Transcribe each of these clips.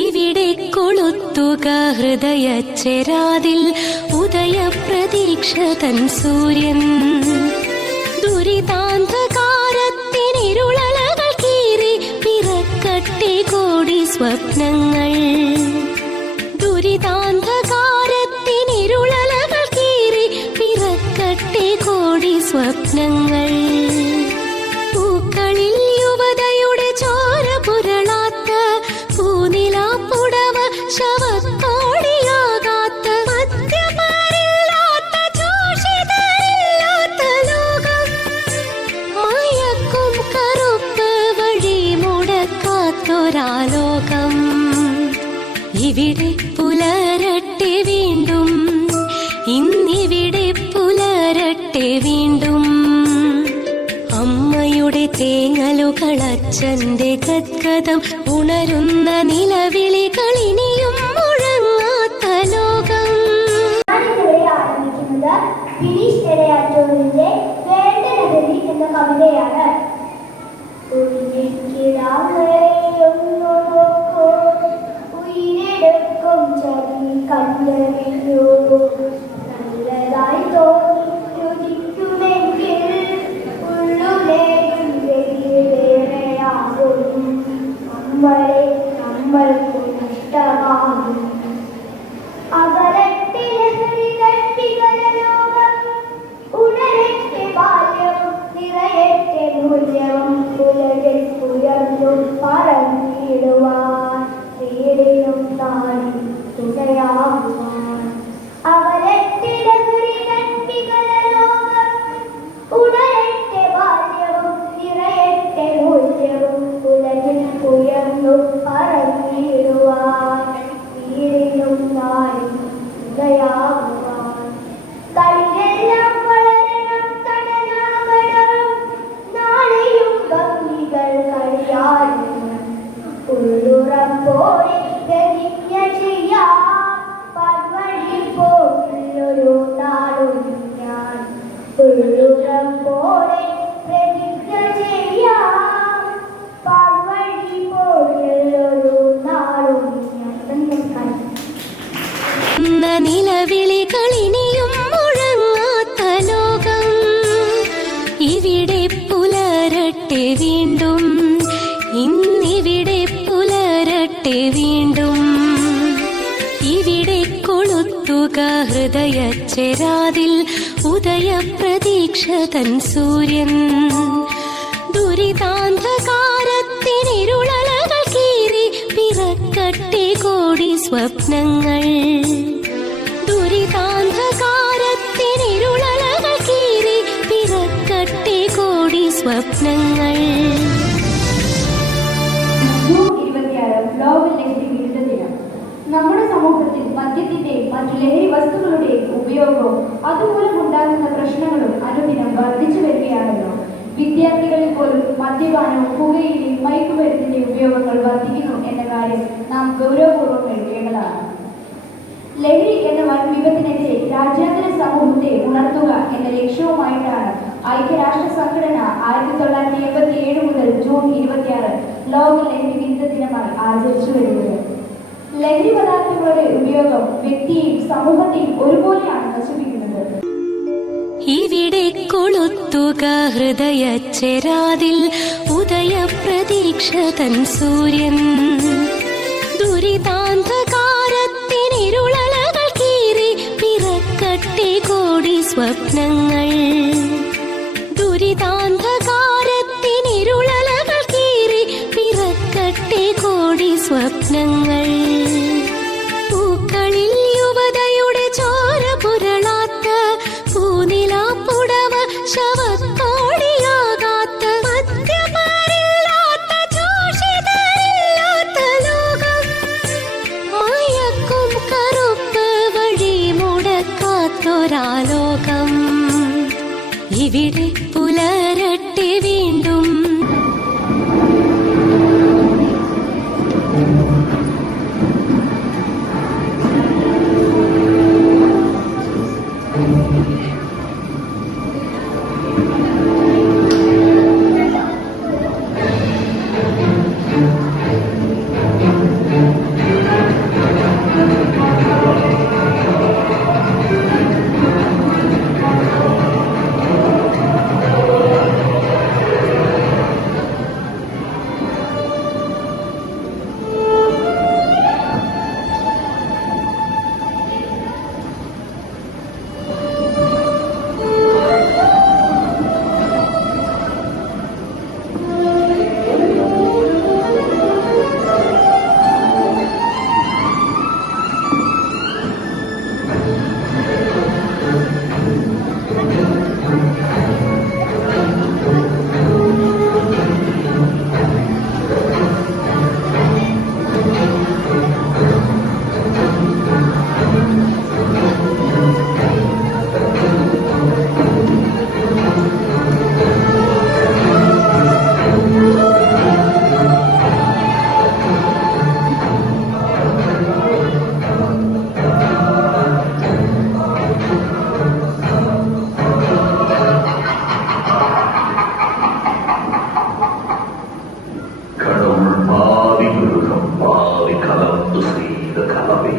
ഇവിടെ കൊളുത്തുക ഹൃദയച്ചെരാതിൽ ഉദയപ്രതീക്ഷ തൻ സൂര്യൻ. ദുരിതാന്ധകാരത്തിനിരുളലകൾ കീറി പിറക്കട്ടെ കോടി സ്വപ്നങ്ങൾ. ദുരിതാന്ധകാരത്തിനിരുളലകൾ കീറി പിറക്കട്ടെ കോടി സ്വപ്നങ്ങൾ. പൂക്കളിൽ യുവതയുടെ ചോര പുരളാത്ത പൂനിലാപ്പുടവ ശവത്തോടിയാകാത്ത മദ്യപാരില്ലാത്ത ചൂഷിതരില്ലാത്ത ലോകം. മയക്കും കറുപ്പ് വഴി മുടക്കാത്തൊരാലോകം. ഇവിടെ പുലരട്ടെ വീണ്ടും, ഇന്നിവിടെ പുലരട്ടെ വീണ്ടും. അമ്മയുടെ തേങ്ങലുകൾ, അച്ഛന്റെ ഗദ്ഗതം, ഉണരുന്ന നിലവിളികൾ, ഇനിയും മുഴങ്ങാത്ത ലോകം. ആരംഭിക്കുന്നത് ഗിരീഷ് എടയാറ്റൂരിന്റെ വേണ്ടനഗരി എന്ന കവിതയാണ്. ഉയരെടുക്കും ചതി കണ്ടറിഞ്ഞു, നല്ലതായി തോന്നി രുചിക്കുമെങ്കിൽ ഉള്ളുലേയും വെയിലേറെയാകും. നമ്മളെ നമ്മൾക്ക് നഷ്ടമാകും. അകലത്തെ ലഹരി കട്ടികല ലോകം, ഉണരട്ടെ ബാല്യവും നിറയട്ടെ മൂല്യവും. ഉലകിൽ ഉയർന്നു പറന്നിടുവാൻ വീടിനും നാടി തുണയാകുവാൻ. അകലത്തെ ലഹരി കട്ടികല ലോകം, ഉണരട്ടെ ബാല്യവും നിറയട്ടെ മൂല്യവും. ഉലകിൽ ഉയർന്നു പറന്നിടുവാൻ വീടിനും നാടി തുണയാകുവാൻ. കളിയെല്ലാം വളരണം തണലാകണം, നാളെയും ഭംഗികൾ കഴിയാനും. ഉള്ളുറപ്പോടെ പ്രതിജ്ഞ ചെയ്യാം, പർവഴി പോകില്ലൊരു നാളും ഞാൻ. ഉള്ളുറപ്പോടെ പ്രതിജ്ഞ ചെയ്യാം, പർവഴി പോകില്ലൊരു നാളും ഞാൻ. നിലവിളികൾ, ഇനിയും മുഴങ്ങാത്ത ലോകം. ഇവിടെ പുലരട്ടെ വീണ്ടും, ഇന്നിവിടെ പുലരട്ടെ വീണ്ടും. ഇവിടെ കൊളുത്തുക ഹൃദയച്ചെരാതിൽ ഉദയപ്രതീക്ഷ തൻ സൂര്യൻ. ദുരിതാന്ധകാരത്തിനിരുളലകൾ കീറി പിറക്കട്ടെ കോടി സ്വപ്നങ്ങൾ. ദുരിതാന്ധകാരത്തിനിരുളലകൾ കീറി പിറക്കട്ടെ കോടി സ്വപ്നങ്ങൾ. ജൂൺ 26 ലോക ലഹരി വിരുദ്ധ ദിനം. നമ്മുടെ സമൂഹത്തിൽ മദ്യത്തിന്റെയും മറ്റു ലഹരി വസ്തുക്കളുടെയും ഉപയോഗവും അതുമൂലമുണ്ടാകുന്ന പ്രശ്നങ്ങളും അനുദിനം വർദ്ധിച്ചു വരികയാണല്ലോ. വിദ്യാർത്ഥികളിൽ പോലും മദ്യപാനവും പുകയിലെയും മയക്കുമരുന്നിന്റെ ഉപയോഗങ്ങൾ വർദ്ധിക്കുന്നു എന്ന കാര്യം നാം ഗൗരവപൂർവ്വം എടുക്കേണ്ടതാണ്. ലഹരി എന്ന വൻ വിപത്തിനെതിരെ രാജ്യാന്തര സമൂഹത്തെ ഉണർത്തുക എന്ന ലക്ഷ്യവുമായിട്ടാണ് ഐക്യരാഷ്ട്ര സംഘടന 1987 മുതൽ ജൂൺ 26 ലോക ലഹരി വിരുദ്ധ ദിനമായി ആചരിച്ചു വരുന്നത്. ലഹരി പദാർത്ഥങ്ങളുടെ ഉപയോഗം വ്യക്തിയെയും സമൂഹത്തെയും ഒരുപോലെയാണ് നശിപ്പിക്കുന്നത്. ഇവിടെ കൊളുത്തുക ഹൃദയച്ചെരാതിൽ ഉദയപ്രതീക്ഷ തൻ സൂര്യൻ. ദുരിതാന്ധകാരത്തിനിരുളലകൾ കീറി പിറക്കട്ടെ കോടി സ്വപ്നങ്ങൾ. ദുരിതാന്ധകാരത്തിനിരുളലകൾ കീറി പിറക്കട്ടെ കോടി സ്വപ്നങ്ങൾ. പൂക്കളിൽ യുവതയുടെ ചോര പുരളാത്ത പൂനിലാപ്പുടവ ശവത്തോടിയാകാത്ത മദ്യപാരില്ലാത്ത ചൂഷിതരില്ലാത്ത ലോകം. മയക്കും കറുപ്പ് വഴി മുടക്കാത്തൊരാലോകം. ഇവിടെ പുലരട്ടെ വീണ്ടും,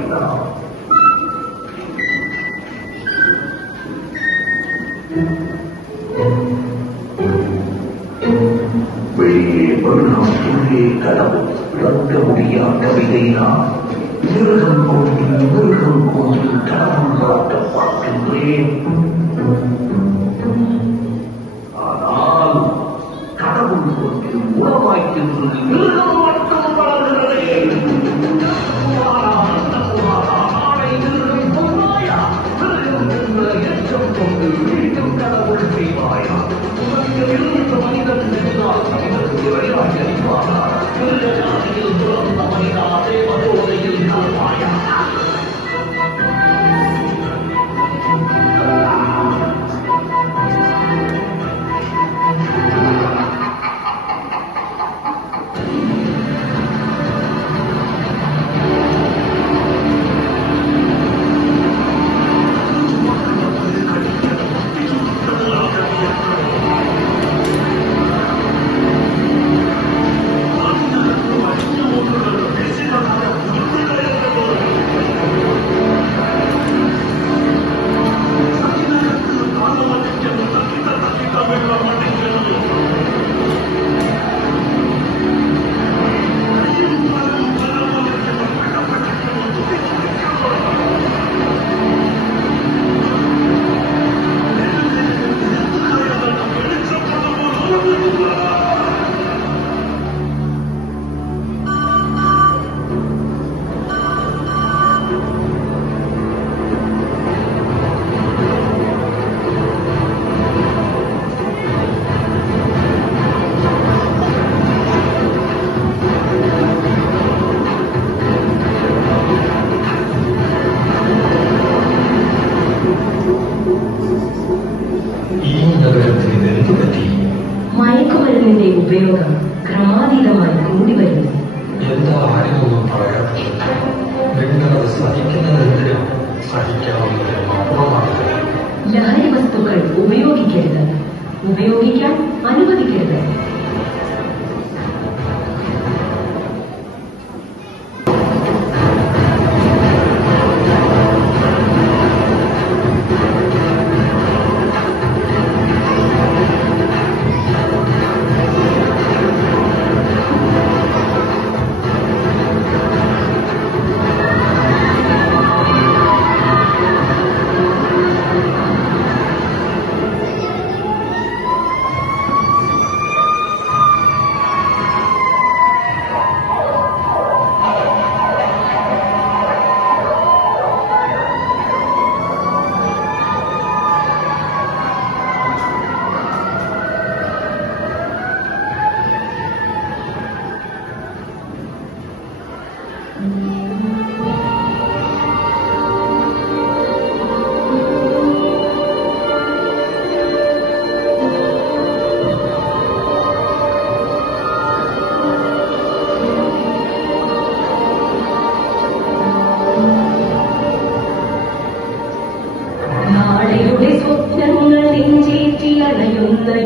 പഠിക്കണം. வெளியே வருணம் உள்ளே கடவுள் விளக்க முடியாத விதையினால் மிருகம் கொண்டு கடவுள் காட்ட பார்க்கின்றேன். ஆனால் கடவுள் கொண்டு உணவாய்க்கின்றது மிருகம் மட்டும் வளர்கிறது. நாளை மிருகம் கொள்வாயா? மிருகம் என்ற எச்சம் கொண்டு மீண்டும் கடவுள் செய்வாயா? உனக்கு இருந்த மனிதன் இருந்தால் மனிதனுக்கு விளையாடி அறிவாரா? இந்த ஜாதியில் பிறந்த மனிதா தேவதோதையில் காப்பாயா? മയക്കുമരുന്നിന്റെ ഉപയോഗം ക്രമാതീതമായി കൂടി വരുന്നു. എന്താ ആരെയൊന്നും പറയാറില്ല. നിങ്ങളത് സഹിക്കുന്നതെന്തിനും സഹിക്കാവുന്നതിനും അപ്പുറമാണ്. ലഹരി വസ്തുക്കൾ ഉപയോഗിക്കരുത്, ഉപയോഗിക്കാൻ അനുവദിക്കരുത്.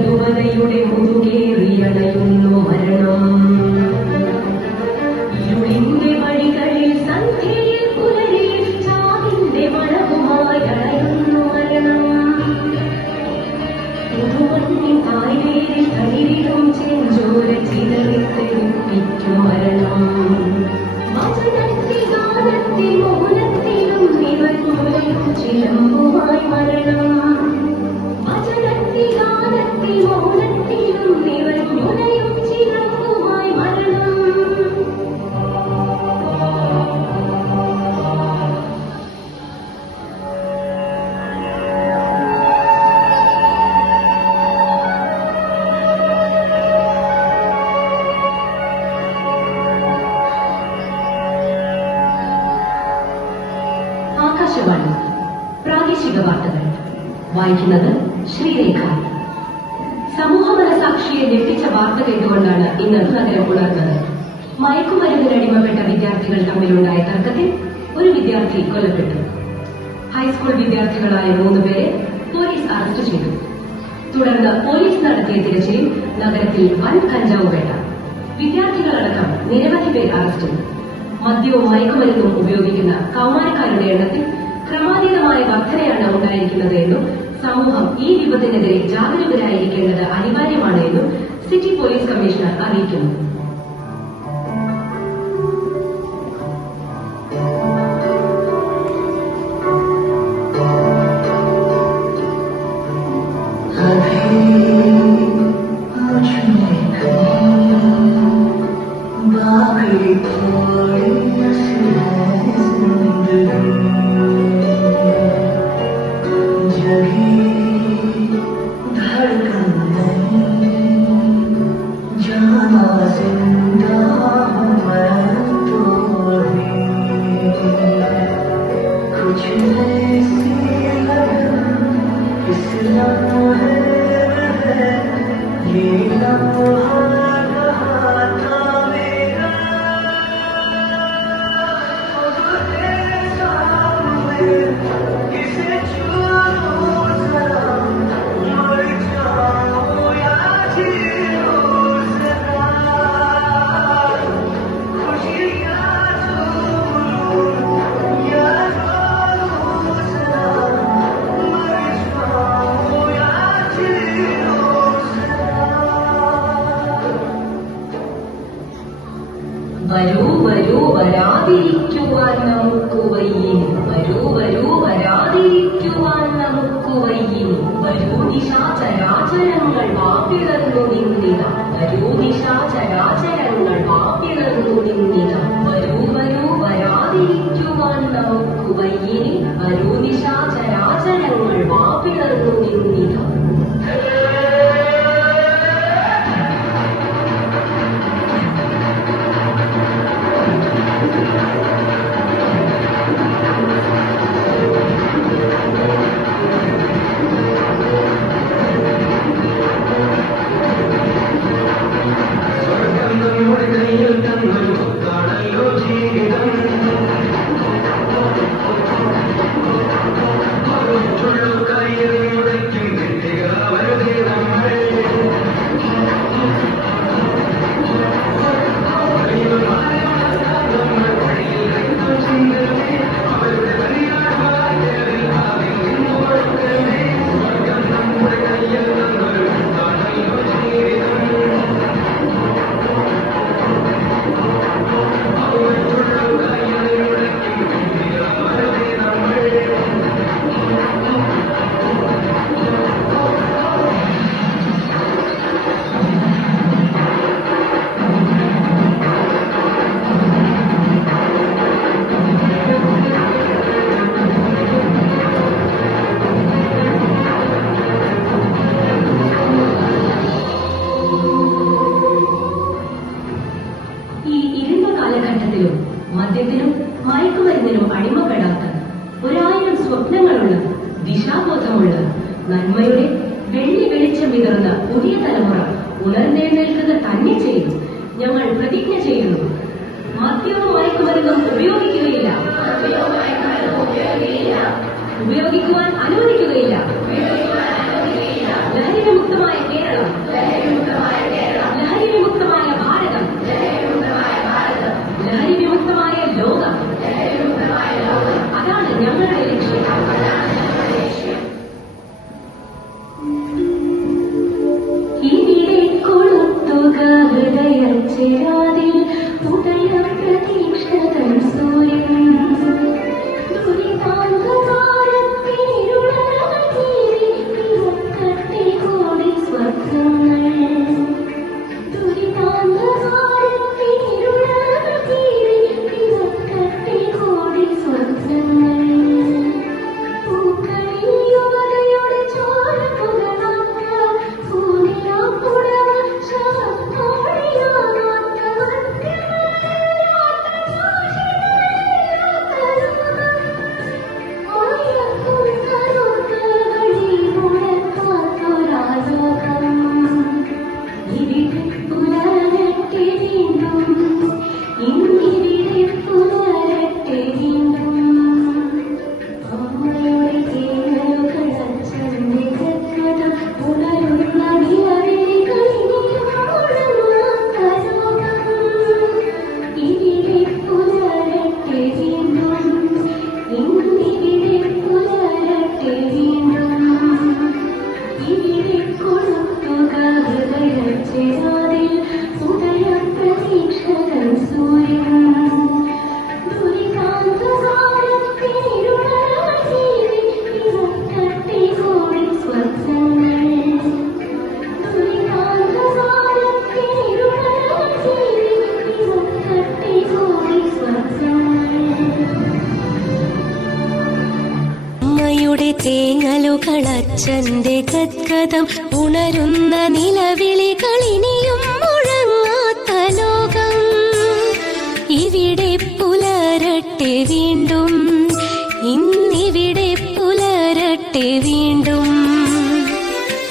യുവതയുടെ മുതുകേറിയണയുന്നു മരണം. ഇരുളിന്റെ വഴികളിൽ സന്ധ്യയിൽ പുലരിൽ ചാവിന്റെ മണവുമായി അണയുന്നു മരണം. പുതുമണ്ണിൻ തായ്വേരിൽ കരിയിലും ചെഞ്ചോര ചിതറിത്തെറിപ്പിക്കും മരണം. വചനത്തിൽ ഗാനത്തിൽ മൗനത്തിലും നിറഞ്ഞുലയും ചിലമ്പുമായി മരണം. മൗനത്തിലും നിറഞ്ഞുലയും ചിലമ്പുമായി മരണം. ആകാശവാണി പ്രാദേശിക വാർത്തകൾ വായിക്കുന്നത് ശ്രീരേഖ. സമൂഹ മനസാക്ഷിയെ ഞെട്ടിച്ച വാർത്ത കേട്ടുകൊണ്ടാണ് ഇന്ന് നഗരം ഉണർന്നത്. മയക്കുമരുന്നിനടിമപ്പെട്ട വിദ്യാർത്ഥികൾ തമ്മിലുണ്ടായ തർക്കത്തിൽ ഒരു വിദ്യാർത്ഥി കൊല്ലപ്പെട്ടു. ഹൈസ്കൂൾ വിദ്യാർത്ഥികളായ 3 പേരെ പോലീസ് അറസ്റ്റ് ചെയ്തു. തുടർന്ന് പോലീസ് നടത്തിയ തിരച്ചിലിൽ നഗരത്തിൽ വൻ കഞ്ചാവ് വേട്ട. വിദ്യാർത്ഥികളടക്കം നിരവധി പേർ അറസ്റ്റിൽ. മദ്യവും മയക്കുമരുന്നും ഉപയോഗിക്കുന്ന കൗമാരക്കാരുടെ എണ്ണത്തിൽ ക്രമാതീതമായ വർധനയാണ് ഉണ്ടായിരിക്കുന്നത് എന്നും സമൂഹം ഈ വിപത്തിനെതിരെ ജാഗരൂകരായിരിക്കേണ്ടത് അനിവാര്യമാണ് എന്നും സിറ്റി പോലീസ് കമ്മീഷണർ അറിയിക്കുന്നു. വരൂ വരൂ വരാതിരിക്കുവാൻ നമുക്ക് വയ്യിനി, വരൂ വരൂ വരാതിരിക്കുവാൻ നമുക്ക് വയ്യിനി, വരൂ നിശാചരാചരങ്ങൾ വാപ്പിളർന്നു നിന്നിത, വരൂ നിശാചരാചരങ്ങൾ വാപ്പിളർന്നു നിന്നിത, വരൂ വരൂ വരാതിരിക്കുവാൻ നമുക്ക് വയ്യിനി, വരൂ നിശാചരാചരങ്ങൾ വാപ്പിളർന്നു നിന്നിത. മദ്യത്തിനും മയക്കുമരുന്നിനും അടിമപ്പെടാത്ത 1000 സ്വപ്നങ്ങളുള്ള, ദിശാബോധമുള്ള, നന്മയുടെ വെള്ളി വെളിച്ചം വിതറുന്ന പുതിയ തലമുറ ഉണർന്നെഴുന്നേൽക്കുക തന്നെ ചെയ്യും. ഞങ്ങൾ പ്രതിജ്ഞ ചെയ്യുന്നു. മദ്യവും മയക്കുമരുന്നും ഉപയോഗിക്കുകയില്ല, ഉപയോഗിക്കുവാൻ അനുവദിക്കുകയില്ല. ലഹരി വിമുക്തമായ കേരളം, ലഹരി വിമുക്തമായ ഭാരതം, ലഹരി വിമുക്തമായ ലോകം, അതാണ് ഞങ്ങളുടെ ലക്ഷ്യം. ഇവിടെ കൊളുത്തുക ഹൃദയ ചേരാതിൽ ഉദയ പ്രതീക്ഷകൾ സൂര്യൻ ദുരിതാന്തകാലത്തിരുളകൾ തീരി പിറക്കട്ടെ കോടി സ്വർഗങ്ങൾ. തേങ്ങലുകളച്ഛന്റെ ഗദ്ഗതം ഉണരുന്ന നിലവിളികളിനിയും മുഴങ്ങാത്ത ലോകം. ഇവിടെ പുലരട്ടെ വീണ്ടും, ഇന്നിവിടെ പുലരട്ടെ വീണ്ടും.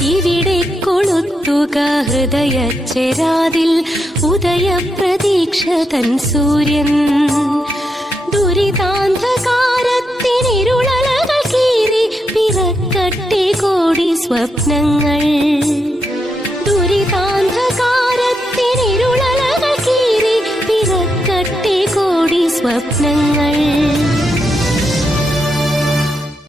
ഇവിടെ കൊളുത്തുക ഹൃദയച്ചെരാതിൽ ഉദയപ്രതീക്ഷ തൻ സൂര്യൻ. ദുരിതാന്ധകാരത്തിനിരുളലകൾ കീറി പിറക്കട്ടെ കോടി സ്വപ്നങ്ങൾ. ദുരിതാന്ധകാരത്തിനിരുളലകൾ കീറി പിറക്കട്ടെ കോടി സ്വപ്നങ്ങൾ.